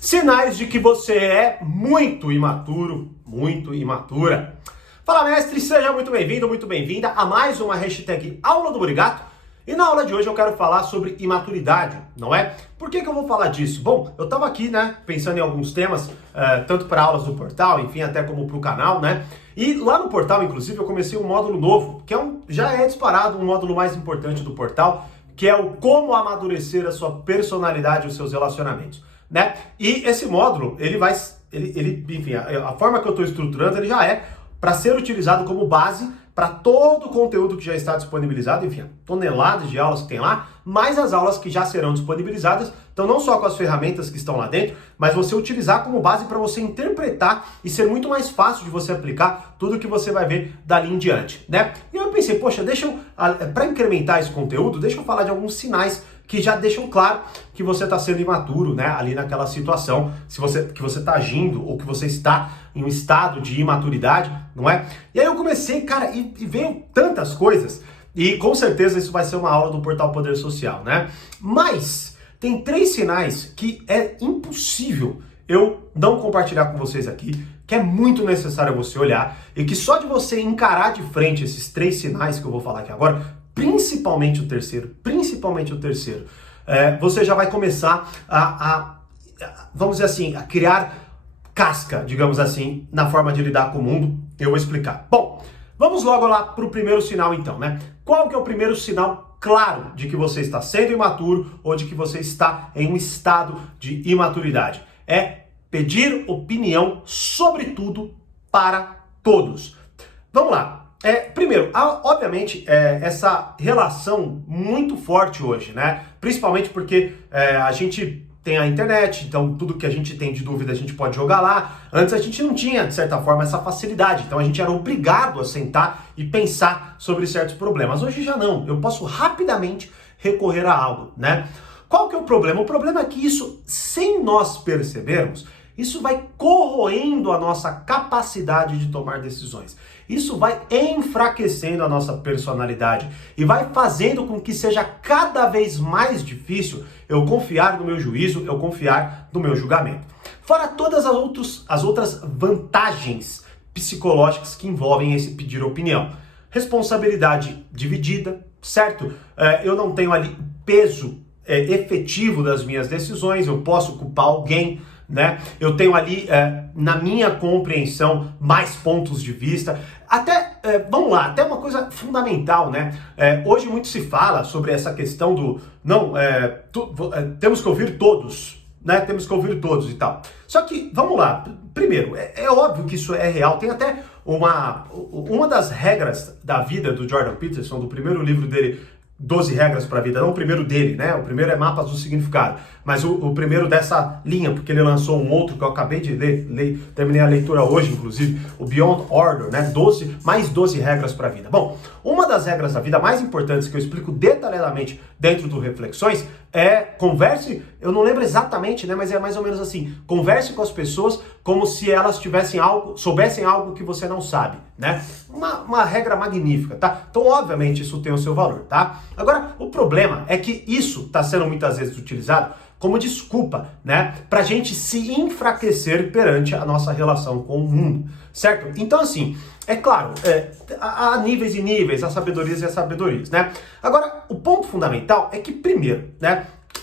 Sinais de que você é muito imaturo, muito imatura. Fala, mestre, seja muito bem-vindo, muito bem-vinda a mais uma hashtag Aula do Burigato. E na aula de hoje eu quero falar sobre imaturidade, não é? Por que eu vou falar disso? Bom, eu tava aqui, pensando em alguns temas, tanto para aulas do portal, enfim, até como para o canal, E lá no portal, inclusive, eu comecei um módulo novo, que já é disparado um módulo mais importante do portal, que é o como amadurecer a sua personalidade e os seus relacionamentos, E esse módulo, enfim, a forma que eu estou estruturando, ele já é para ser utilizado como base para todo o conteúdo que já está disponibilizado, enfim, toneladas de aulas que tem lá, mais as aulas que já serão disponibilizadas, então não só com as ferramentas que estão lá dentro, mas você utilizar como base para você interpretar e ser muito mais fácil de você aplicar tudo que você vai ver dali em diante, E eu pensei, poxa, para incrementar esse conteúdo, deixa eu falar de alguns sinais que já deixam claro que você está sendo imaturo, ali naquela situação, que você está agindo ou que você está em um estado de imaturidade, não é? E aí eu comecei, cara, e veio tantas coisas, e com certeza isso vai ser uma aula do Portal Poder Social, Mas tem 3 sinais que é impossível eu não compartilhar com vocês aqui, que é muito necessário você olhar, e que só de você encarar de frente esses 3 sinais que eu vou falar aqui agora, principalmente o terceiro, você já vai começar vamos dizer assim, a criar casca, digamos assim, na forma de lidar com o mundo. Eu vou explicar. Bom, vamos logo lá para o primeiro sinal então, Qual que é o primeiro sinal claro de que você está sendo imaturo ou de que você está em um estado de imaturidade? É pedir opinião sobre tudo para todos. Vamos lá. Primeiro, obviamente, essa relação muito forte hoje, Principalmente porque a gente tem a internet, então tudo que a gente tem de dúvida a gente pode jogar lá. Antes a gente não tinha, de certa forma, essa facilidade, então a gente era obrigado a sentar e pensar sobre certos problemas. Hoje já não, eu posso rapidamente recorrer a algo, Qual que é o problema? O problema é que isso, sem nós percebermos, isso vai corroendo a nossa capacidade de tomar decisões. Isso vai enfraquecendo a nossa personalidade e vai fazendo com que seja cada vez mais difícil eu confiar no meu juízo, eu confiar no meu julgamento. Fora todas as outras vantagens psicológicas que envolvem esse pedir opinião. Responsabilidade dividida, certo? Eu não tenho ali peso efetivo das minhas decisões, eu posso culpar alguém, Eu tenho ali, na minha compreensão, mais pontos de vista. Vamos lá, até uma coisa fundamental, Hoje muito se fala sobre essa questão do, temos que ouvir todos, Temos que ouvir todos e tal. Só que, vamos lá, primeiro, é óbvio que isso é real. Tem até uma das regras da vida do Jordan Peterson, do primeiro livro dele, 12 regras para a vida, não o primeiro dele, O primeiro é Mapas do Significado, mas o primeiro dessa linha, porque ele lançou um outro que eu acabei de ler, terminei a leitura hoje, inclusive, o Beyond Order, mais 12 regras para a vida. Bom, uma das regras da vida mais importantes que eu explico detalhadamente dentro do Reflexões é converse, eu não lembro exatamente, mas é mais ou menos assim, converse com as pessoas como se elas soubessem algo que você não sabe, Uma regra magnífica, Então, obviamente, isso tem o seu valor, Agora, o problema é que isso está sendo muitas vezes utilizado como desculpa, pra gente se enfraquecer perante a nossa relação com o mundo, certo? Então, assim, é claro, há níveis e níveis, há sabedorias e há sabedorias, Agora, o ponto fundamental é que, primeiro,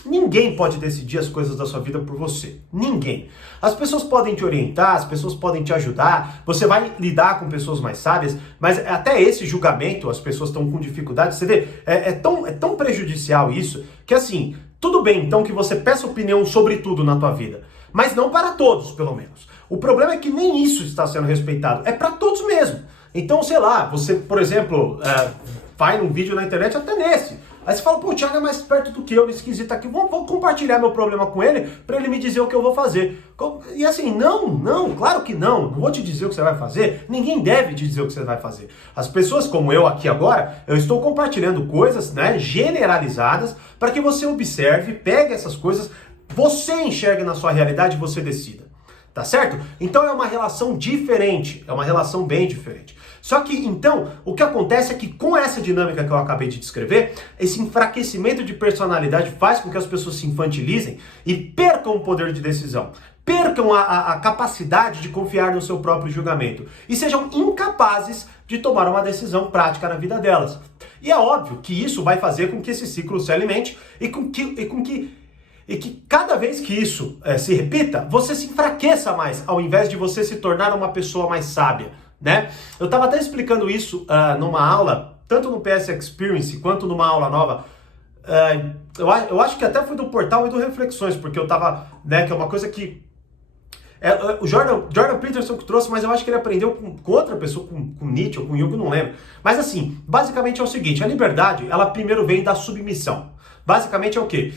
ninguém pode decidir as coisas da sua vida por você. Ninguém. As pessoas podem te orientar, as pessoas podem te ajudar, você vai lidar com pessoas mais sábias, mas até esse julgamento as pessoas estão com dificuldade. Você vê, é tão prejudicial isso, que assim, tudo bem então que você peça opinião sobre tudo na tua vida, mas não para todos, pelo menos. O problema é que nem isso está sendo respeitado, é para todos mesmo. Então, sei lá, você, por exemplo, vai num vídeo na internet, até nesse. Aí você fala, pô, o Thiago é mais perto do que eu, esquisito aqui, vou compartilhar meu problema com ele para ele me dizer o que eu vou fazer. E assim, não, claro que não vou te dizer o que você vai fazer, ninguém deve te dizer o que você vai fazer. As pessoas como eu aqui agora, eu estou compartilhando coisas, generalizadas, para que você observe, pegue essas coisas, você enxergue na sua realidade e você decida. tá certo? Então é uma relação diferente, é uma relação bem diferente. Só que, então, o que acontece é que com essa dinâmica que eu acabei de descrever, esse enfraquecimento de personalidade faz com que as pessoas se infantilizem e percam o poder de decisão, percam a capacidade de confiar no seu próprio julgamento e sejam incapazes de tomar uma decisão prática na vida delas. E é óbvio que isso vai fazer com que esse ciclo se alimente e que cada vez que isso se repita, você se enfraqueça mais, ao invés de você se tornar uma pessoa mais sábia, né? Eu estava até explicando isso numa aula, tanto no PS Experience quanto numa aula nova. Eu acho que até foi do Portal e do Reflexões, porque eu estava, né, que é uma coisa que o Jordan Peterson que trouxe, mas eu acho que ele aprendeu com outra pessoa, com Nietzsche ou com Jung, não lembro. Mas assim, basicamente é o seguinte, a liberdade, ela primeiro vem da submissão. Basicamente é o quê?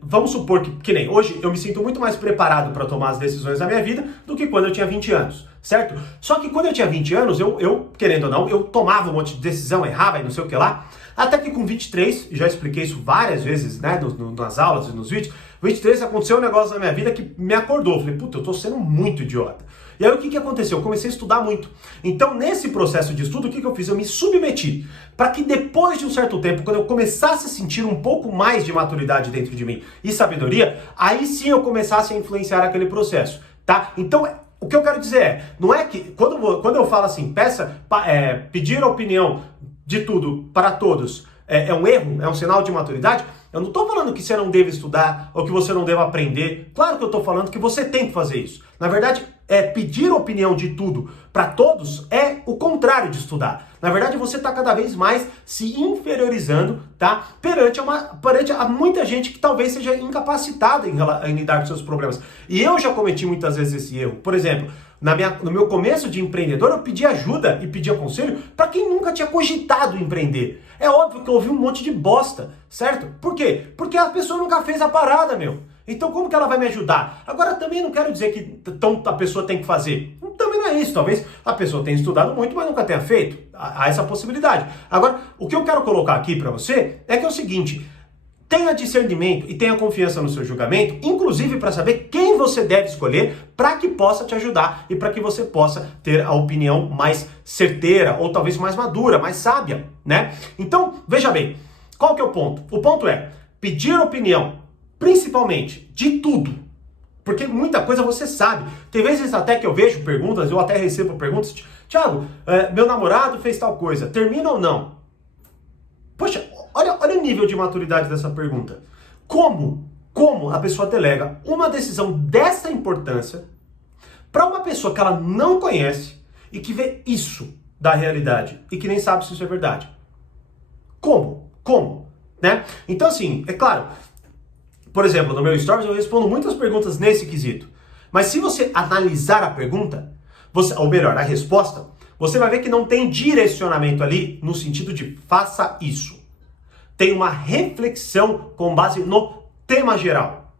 Vamos supor que nem hoje eu me sinto muito mais preparado para tomar as decisões da minha vida do que quando eu tinha 20 anos, certo? Só que quando eu tinha 20 anos, eu querendo ou não, eu tomava um monte de decisão, errava e não sei o que lá, até que com 23, já expliquei isso várias vezes, né, nas aulas e nos vídeos, 23 aconteceu um negócio na minha vida que me acordou, falei, puta, eu tô sendo muito idiota. E aí o que aconteceu? Eu comecei a estudar muito. Então, nesse processo de estudo, o que eu fiz? Eu me submeti para que depois de um certo tempo, quando eu começasse a sentir um pouco mais de maturidade dentro de mim e sabedoria, aí sim eu começasse a influenciar aquele processo, tá? Então, o que eu quero dizer não é que, quando eu falo assim, pedir a opinião de tudo para todos é um erro, é um sinal de maturidade, eu não estou falando que você não deve estudar ou que você não deve aprender. Claro que eu estou falando que você tem que fazer isso. Na verdade, pedir opinião de tudo para todos é o contrário de estudar. Na verdade, você está cada vez mais se inferiorizando, tá? Perante a muita gente que talvez seja incapacitada em lidar com seus problemas. E eu já cometi muitas vezes esse erro. Por exemplo, no meu começo de empreendedor, eu pedi ajuda e pedia conselho para quem nunca tinha cogitado empreender. É óbvio que eu ouvi um monte de bosta, certo? Por quê? Porque a pessoa nunca fez a parada, meu. Então como que ela vai me ajudar? Agora também não quero dizer que a pessoa tem que fazer. Também não é isso. Talvez a pessoa tenha estudado muito, mas nunca tenha feito. Há essa possibilidade. Agora, o que eu quero colocar aqui para você é que é o seguinte: tenha discernimento e tenha confiança no seu julgamento, inclusive para saber quem você deve escolher para que possa te ajudar e para que você possa ter a opinião mais certeira ou talvez mais madura, mais sábia, né? Então, veja bem, qual que é o ponto? O ponto é pedir opinião, principalmente, de tudo. Porque muita coisa você sabe. Tem vezes até que eu vejo perguntas, eu até recebo perguntas, Thiago, meu namorado fez tal coisa, termina ou não? Poxa, olha o nível de maturidade dessa pergunta. Como a pessoa delega uma decisão dessa importância para uma pessoa que ela não conhece e que vê isso da realidade e que nem sabe se isso é verdade? Como? Né? Então, assim, é claro, por exemplo, no meu Stories eu respondo muitas perguntas nesse quesito. Mas se você analisar a pergunta, ou melhor, a resposta, você vai ver que não tem direcionamento ali no sentido de faça isso. Tem uma reflexão com base no tema geral.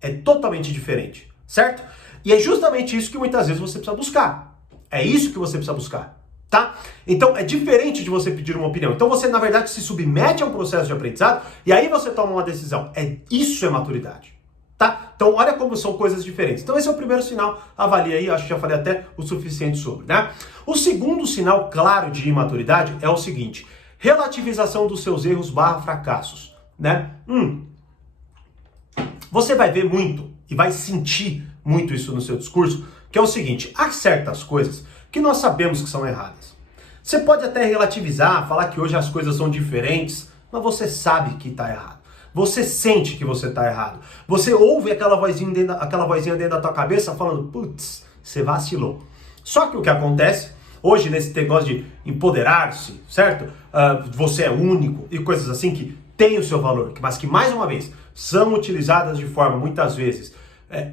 É totalmente diferente, certo? E é justamente isso que muitas vezes você precisa buscar. É isso que você precisa buscar, tá? Então é diferente de você pedir uma opinião. Então você, na verdade, se submete a um processo de aprendizado e aí você toma uma decisão. Isso é maturidade, tá? Então olha como são coisas diferentes. Então esse é o primeiro sinal, avalia aí, acho que já falei até o suficiente sobre, né? O segundo sinal claro de imaturidade é o seguinte: relativização dos seus erros / fracassos, né? Você vai ver muito e vai sentir muito isso no seu discurso, que é o seguinte: há certas coisas que nós sabemos que são erradas. Você pode até relativizar, falar que hoje as coisas são diferentes, mas você sabe que está errado. Você sente que você está errado. Você ouve aquela vozinha dentro da tua cabeça falando, putz, você vacilou. Só que o que acontece hoje nesse negócio de empoderar-se, certo? Você é único e coisas assim que têm o seu valor, mas que, mais uma vez, são utilizadas de forma, muitas vezes,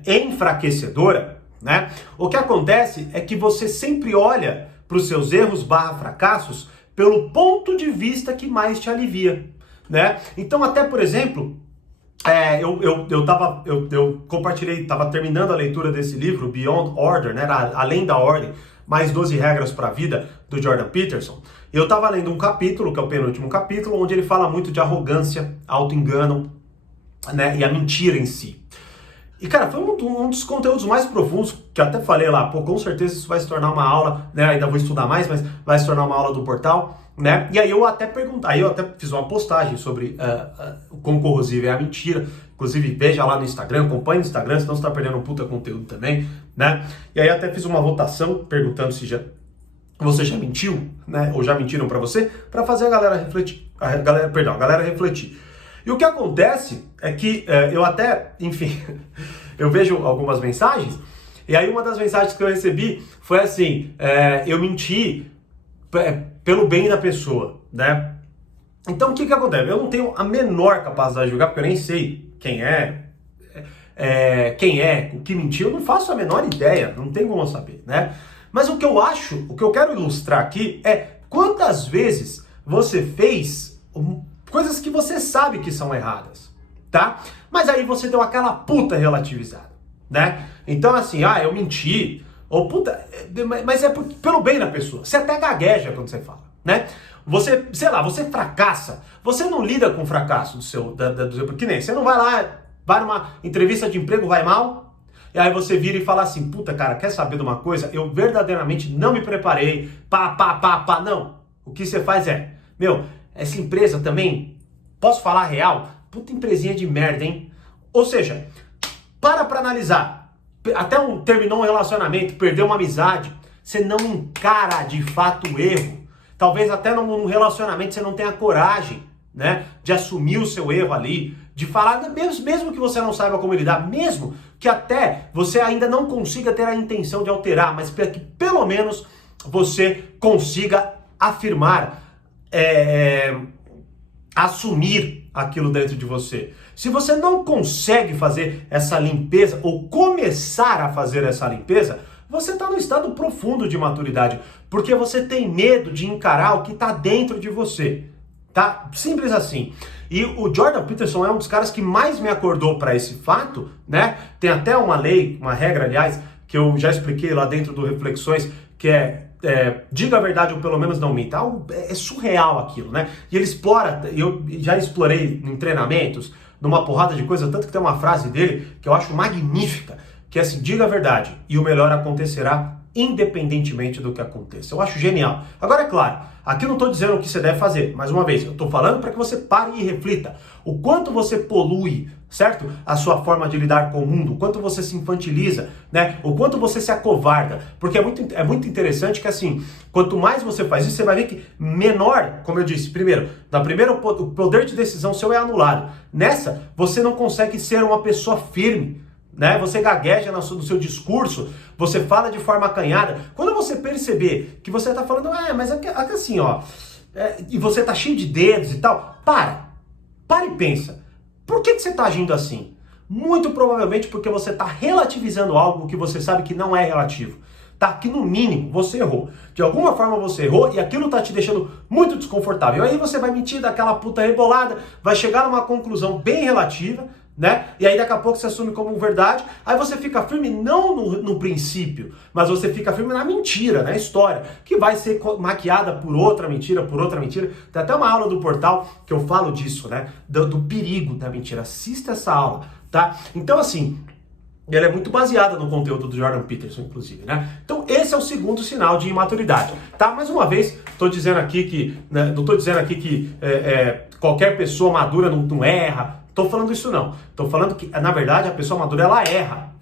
enfraquecedora, né? O que acontece é que você sempre olha para os seus erros / fracassos pelo ponto de vista que mais te alivia, né? Então, até, por exemplo, eu compartilhei, estava terminando a leitura desse livro, Beyond Order, né? Além da Ordem, mais 12 regras para a vida, do Jordan Peterson. Eu estava lendo um capítulo, que é o penúltimo capítulo, onde ele fala muito de arrogância, auto-engano, né, e a mentira em si. E, cara, foi um dos conteúdos mais profundos, que eu até falei lá, pô, com certeza isso vai se tornar uma aula, né? Ainda vou estudar mais, mas vai se tornar uma aula do portal, né? E aí eu até fiz uma postagem sobre o quão corrosivo é a mentira. Inclusive, veja lá no Instagram, acompanhe no Instagram, senão você tá perdendo um puta conteúdo também, né? E aí até fiz uma votação perguntando se você já mentiu, né? Ou já mentiram pra você, pra fazer a galera refletir. A galera refletir. E o que acontece é que eu até, enfim, eu vejo algumas mensagens, e aí uma das mensagens que eu recebi foi assim, eu menti pelo bem da pessoa, né? Então o que acontece? Eu não tenho a menor capacidade de julgar, porque eu nem sei quem o que mentiu, eu não faço a menor ideia, não tem como eu saber, né? Mas o que eu quero ilustrar aqui é quantas vezes você fez coisas que você sabe que são erradas, tá? Mas aí você deu aquela puta relativizada, né? Então assim, eu menti, ou puta, mas é pelo bem da pessoa. Você até gagueja quando você fala, né? Você, sei lá, você fracassa, você não lida com o fracasso do seu, que nem, você não vai numa entrevista de emprego, vai mal, e aí você vira e fala assim, puta cara, quer saber de uma coisa? Eu verdadeiramente não me preparei, não. O que você faz essa empresa também, posso falar real? Puta empresinha de merda, hein? Ou seja, para analisar. Até terminou um relacionamento, perdeu uma amizade, você não encara de fato o erro. Talvez até num relacionamento você não tenha coragem, né, de assumir o seu erro ali, de falar, mesmo que você não saiba como lidar, mesmo que até você ainda não consiga ter a intenção de alterar, mas que pelo menos você consiga afirmar, assumir aquilo dentro de você. Se você não consegue fazer essa limpeza ou começar a fazer essa limpeza, você está num estado profundo de maturidade, porque você tem medo de encarar o que está dentro de você, tá? Simples assim. E o Jordan Peterson é um dos caras que mais me acordou para esse fato, né? Tem até uma lei, uma regra, aliás, que eu já expliquei lá dentro do Reflexões, que diga a verdade ou pelo menos não minta. É surreal aquilo, né? E ele explora, eu já explorei em treinamentos, numa porrada de coisa, tanto que tem uma frase dele que eu acho magnífica, que é assim, diga a verdade e o melhor acontecerá independentemente do que aconteça. Eu acho genial. Agora, é claro, aqui eu não estou dizendo o que você deve fazer. Mais uma vez, eu estou falando para que você pare e reflita. O quanto você polui, certo? A sua forma de lidar com o mundo, o quanto você se infantiliza, né? O quanto você se acovarda. Porque é muito interessante que, assim, quanto mais você faz isso, você vai ver que menor, como eu disse, primeiro, o poder de decisão seu é anulado. Nessa, você não consegue ser uma pessoa firme, né? Você gagueja no seu discurso, você fala de forma acanhada. Quando você perceber que você está falando, mas assim, e você está cheio de dedos e tal, para e pensa. Por que você está agindo assim? Muito provavelmente porque você está relativizando algo que você sabe que não é relativo. Tá? Que no mínimo você errou. De alguma forma você errou e aquilo tá te deixando muito desconfortável. Aí você vai mentir daquela puta rebolada, vai chegar numa conclusão bem relativa, né? E aí daqui a pouco você assume como verdade, aí você fica firme não no princípio, mas você fica firme na mentira, na história, que vai ser maquiada por outra mentira, Tem até uma aula do portal que eu falo disso, né? Do perigo da mentira. Assista essa aula, tá? Então assim, ela é muito baseada no conteúdo do Jordan Peterson, inclusive, né? Então esse é o segundo sinal de imaturidade, tá? Mais uma vez, tô dizendo aqui que, né, não tô dizendo aqui que qualquer pessoa madura não erra. Tô falando isso não. Tô falando que, na verdade, a pessoa madura, ela erra.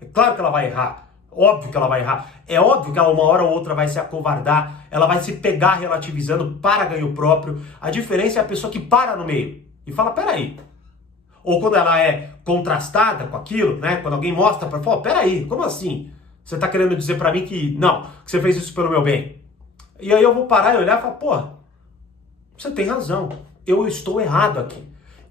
É claro que ela vai errar. Óbvio que ela vai errar. É óbvio que ela uma hora ou outra vai se acovardar. Ela vai se pegar relativizando para ganho próprio. A diferença é a pessoa que para no meio e fala, peraí. Ou quando ela é contrastada com aquilo, né? Quando alguém mostra para fala, peraí, como assim? Você tá querendo dizer para mim que você fez isso pelo meu bem? E aí eu vou parar e olhar e falar, pô, você tem razão. Eu estou errado aqui.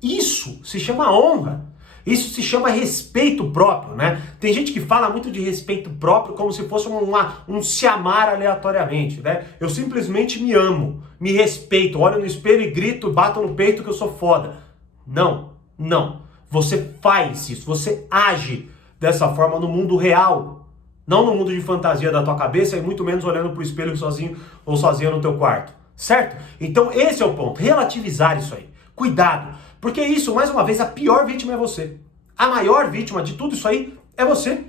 Isso se chama honra, isso se chama respeito próprio, né? Tem gente que fala muito de respeito próprio como se fosse um se amar aleatoriamente, né? Eu simplesmente me amo, me respeito, olho no espelho e grito, bato no peito que eu sou foda. Não. Você faz isso, você age dessa forma no mundo real, não no mundo de fantasia da tua cabeça e muito menos olhando pro espelho sozinho ou sozinha no teu quarto, certo? Então esse é o ponto, relativizar isso aí. Cuidado. Porque isso, mais uma vez, a pior vítima é você. a maior vítima de tudo isso aí é você.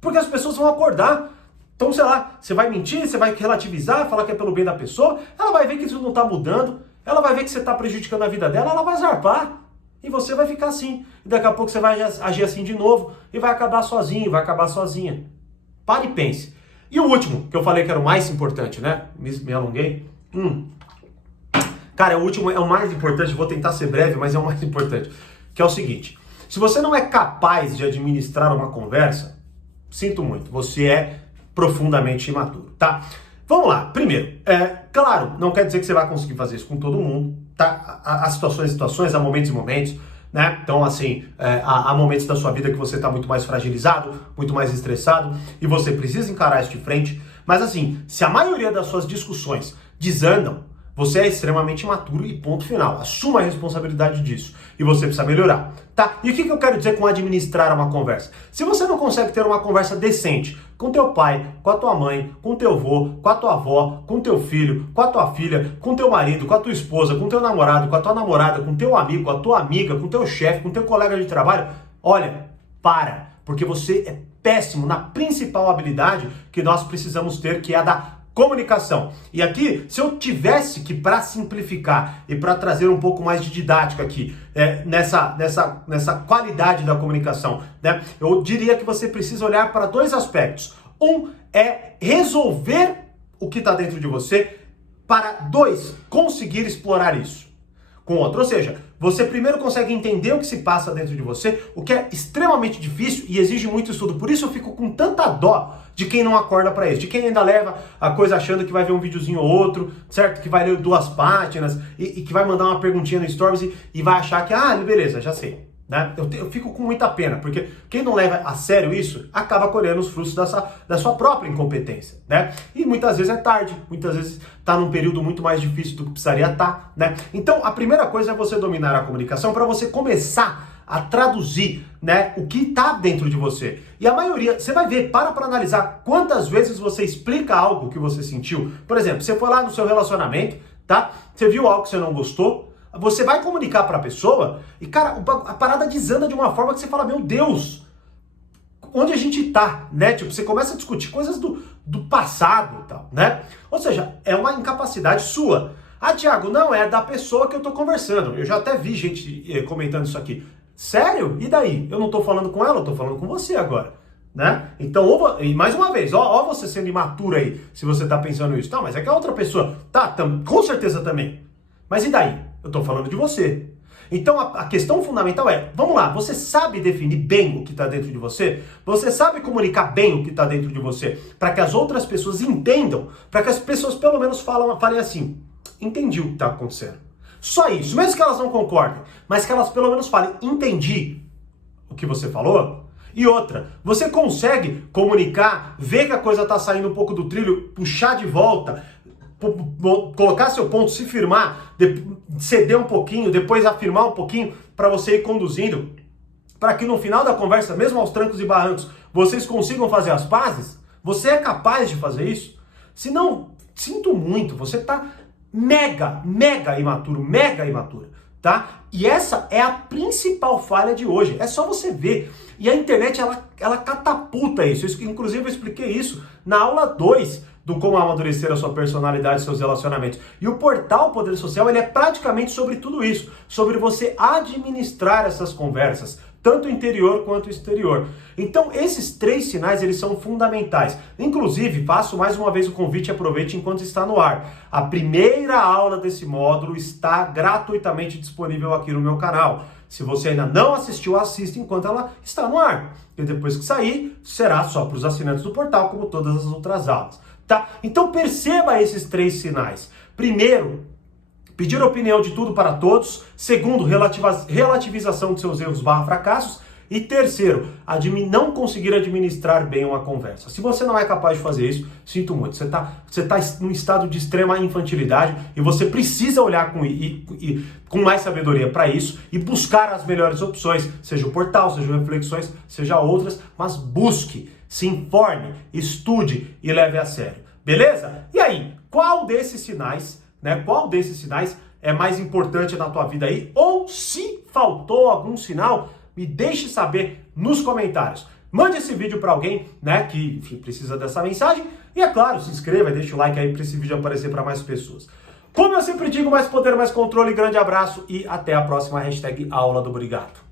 Porque as pessoas vão acordar. Então, sei lá, você vai mentir, você vai relativizar, falar que é pelo bem da pessoa, ela vai ver que isso não está mudando, ela vai ver que você está prejudicando a vida dela, ela vai zarpar. E você vai ficar assim. E daqui a pouco você vai agir assim de novo e vai acabar sozinho, vai acabar sozinha. Pare e pense. E o último, que eu falei que era o mais importante, né? Me alonguei. Cara, o último é o mais importante, vou tentar ser breve, mas é o mais importante. Que é o seguinte, se você não é capaz de administrar uma conversa, sinto muito, você é profundamente imaturo, tá? Vamos lá, primeiro, claro, não quer dizer que você vai conseguir fazer isso com todo mundo, tá? Há situações, há momentos e momentos, né? Então, assim, há momentos da sua vida que você está muito mais fragilizado, muito mais estressado, e você precisa encarar isso de frente, mas assim, se a maioria das suas discussões desandam, você é extremamente imaturo e ponto final. Assuma a responsabilidade disso. E você precisa melhorar, tá? E o que eu quero dizer com administrar uma conversa? Se você não consegue ter uma conversa decente com teu pai, com a tua mãe, com teu avô, com a tua avó, com teu filho, com a tua filha, com teu marido, com a tua esposa, com teu namorado, com a tua namorada, com teu amigo, com a tua amiga, com teu chefe, com teu colega de trabalho, olha, para. Porque você é péssimo na principal habilidade que nós precisamos ter, que é a da comunicação. E aqui, se eu tivesse que, para simplificar e para trazer um pouco mais de didática aqui, nessa qualidade da comunicação, né, eu diria que você precisa olhar para dois aspectos. Um é resolver o que está dentro de você, para dois, conseguir explorar isso com outro. Ou seja, você primeiro consegue entender o que se passa dentro de você, o que é extremamente difícil e exige muito estudo. Por isso eu fico com tanta dó de quem não acorda para isso, de quem ainda leva a coisa achando que vai ver um videozinho ou outro, certo? Que vai ler 2 páginas e que vai mandar uma perguntinha no Stories e vai achar que, beleza, já sei. Né? Eu fico com muita pena, porque quem não leva a sério isso, acaba colhendo os frutos da sua própria incompetência, né? E muitas vezes é tarde, muitas vezes está num período muito mais difícil do que precisaria estar, né? Então, a primeira coisa é você dominar a comunicação para você começar a traduzir, né, o que está dentro de você. E a maioria, você vai ver, para analisar quantas vezes você explica algo que você sentiu. Por exemplo, você foi lá no seu relacionamento, tá? Você viu algo que você não gostou, você vai comunicar para a pessoa e, cara, a parada desanda de uma forma que você fala, meu Deus, onde a gente tá, né? Tipo, você começa a discutir coisas do passado e tal, né? Ou seja, é uma incapacidade sua. Thiago, não, é da pessoa que eu tô conversando. Eu já até vi gente comentando isso aqui. Sério? E daí? Eu não tô falando com ela, eu tô falando com você agora, né? Então, e mais uma vez, ó você sendo imaturo aí, se você tá pensando isso. Tá, mas é que a outra pessoa, com certeza também. Mas e daí? Eu tô falando de você. Então a questão fundamental é, vamos lá, você sabe definir bem o que está dentro de você? Você sabe comunicar bem o que está dentro de você? Para que as outras pessoas entendam, para que as pessoas pelo menos falem assim, entendi o que está acontecendo. Só isso, mesmo que elas não concordem, mas que elas pelo menos falem, entendi o que você falou. E outra, você consegue comunicar, ver que a coisa está saindo um pouco do trilho, puxar de volta, colocar seu ponto, se firmar, ceder um pouquinho, depois afirmar um pouquinho, para você ir conduzindo, para que no final da conversa, mesmo aos trancos e barrancos, vocês consigam fazer as pazes? Você é capaz de fazer isso? Se não, sinto muito, você está mega imaturo, tá? E essa é a principal falha de hoje, é só você ver. E a internet, ela catapulta isso. Inclusive eu expliquei isso na aula 2, do como amadurecer a sua personalidade e seus relacionamentos. E o portal Poder Social, ele é praticamente sobre tudo isso, sobre você administrar essas conversas, tanto interior quanto exterior. Então, esses 3 sinais, eles são fundamentais. Inclusive, faço mais uma vez o convite, aproveite enquanto está no ar. A primeira aula desse módulo está gratuitamente disponível aqui no meu canal. Se você ainda não assistiu, assista enquanto ela está no ar. E depois que sair, será só para os assinantes do portal, como todas as outras aulas. Tá? Então perceba esses 3 sinais. Primeiro, pedir opinião de tudo para todos. Segundo, relativização de seus erros / fracassos. E terceiro, não conseguir administrar bem uma conversa. Se você não é capaz de fazer isso, sinto muito. Você tá num estado de extrema infantilidade e você precisa olhar com mais sabedoria para isso e buscar as melhores opções, seja o portal, seja o Reflexões, seja outras, mas busque, se informe, estude e leve a sério. Beleza? E aí, qual desses sinais é mais importante na tua vida aí? Ou se faltou algum sinal, Me deixe saber nos comentários. Mande esse vídeo para alguém, né, que enfim, precisa dessa mensagem. E é claro, se inscreva e deixa o like aí para esse vídeo aparecer para mais pessoas. Como eu sempre digo, mais poder, mais controle. Grande abraço e até a próxima #aula do Obrigado.